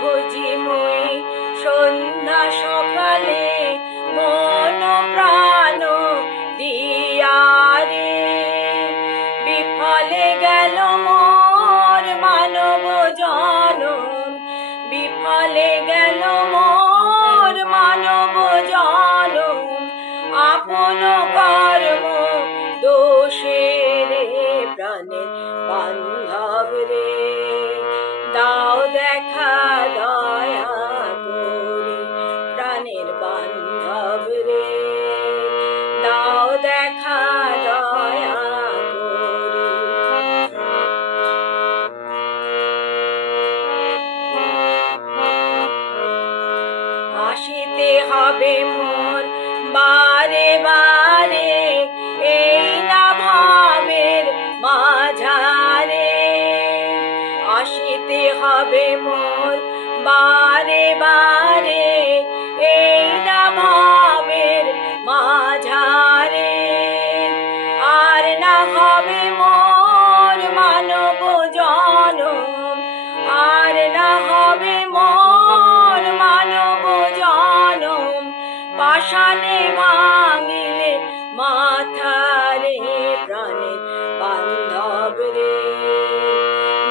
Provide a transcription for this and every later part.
ভুজি মই সন্ধ্যা সকালে মন প্রাণ দিয়ারে বিফলে গেল মোর মানব জনম। বিফলে গেল মোর মানব জনম। আপন কর্ম দোষে রে প্রাণে বান্ধব রে। হবে মোর। বারে বারে এই না ভাবের মাঝারে। আসিতে হবে মোর। বারে বারে পাষাণে ভাঙিলে মাথারে প্রাণে বান্ধব রে।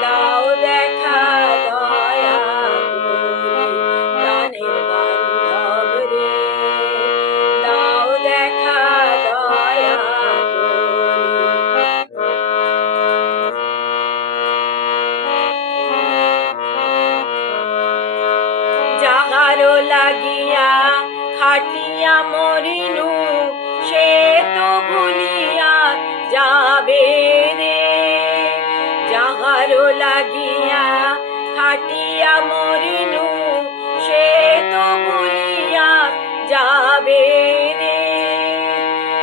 দাও দেখা দয়া বান্ধব রে। দাও দেখা যাহারো লাগিয়া খাটিয়া মরিনু, সে তো ভুলিয়া যাবে রে। যাহারো লাগিয়া খাটিয়া মরিনু, সে তো ভুলিয়া যাবে রে।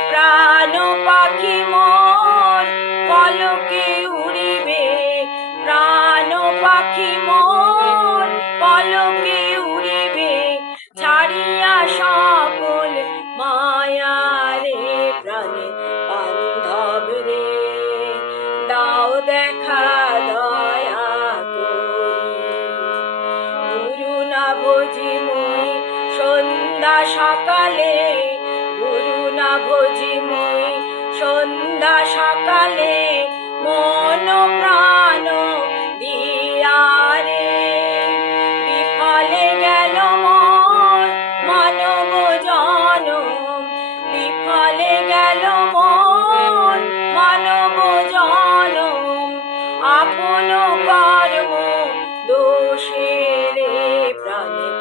প্রাণ পাখি মোর, পলকে উড়িবে। প্রাণ পাখি মোর মায়া রে প্রাণে বান্ধব রে। দাও দেখা দয়া গুরু না ভোজি মুই সন্ধ্যা সকালে গুরু না ভোজি মুই সন্ধ্যা সকালে মন প্রাণ দোষে রে প্রাণে।